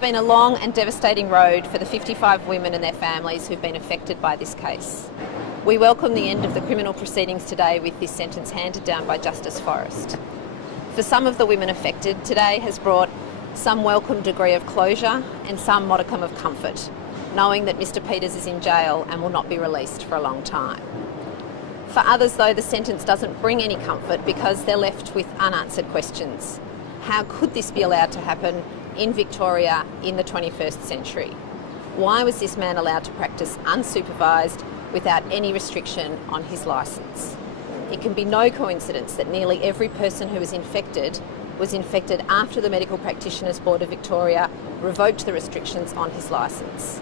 been a long and devastating road for the 55 women and their families who've been affected by this case. We welcome the end of the criminal proceedings today with this sentence handed down by Justice Forrest. For some of the women affected, today has brought some welcome degree of closure and some modicum of comfort, knowing that Mr Peters is in jail and will not be released for a long time. For others, though, the sentence doesn't bring any comfort because they're left with unanswered questions. How could this be allowed to happen in Victoria in the 21st century? Why was this man allowed to practice unsupervised without any restriction on his licence? It can be no coincidence that nearly every person who was infected after the Medical Practitioners Board of Victoria revoked the restrictions on his licence.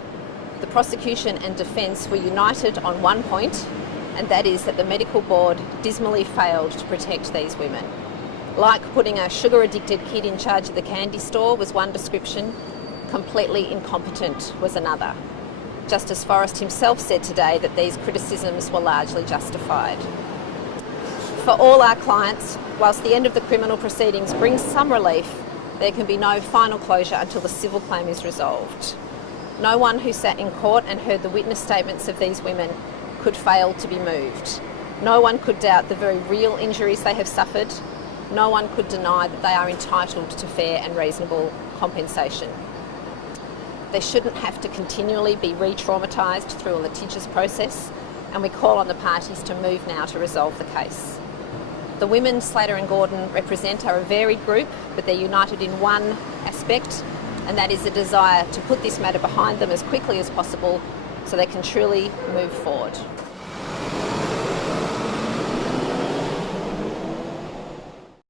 The prosecution and defence were united on one point, and that is that the medical board dismally failed to protect these women. Like putting a sugar-addicted kid in charge of the candy store was one description, completely incompetent was another. Justice Forrest himself said today that these criticisms were largely justified. For all our clients, whilst the end of the criminal proceedings brings some relief, there can be no final closure until the civil claim is resolved. No one who sat in court and heard the witness statements of these women could fail to be moved. No one could doubt the very real injuries they have suffered. No one could deny that they are entitled to fair and reasonable compensation. They shouldn't have to continually be re-traumatised through a litigious process, and we call on the parties to move now to resolve the case. The women Slater and Gordon represent are a varied group, but they're united in one aspect, and that is a desire to put this matter behind them as quickly as possible so they can truly move forward.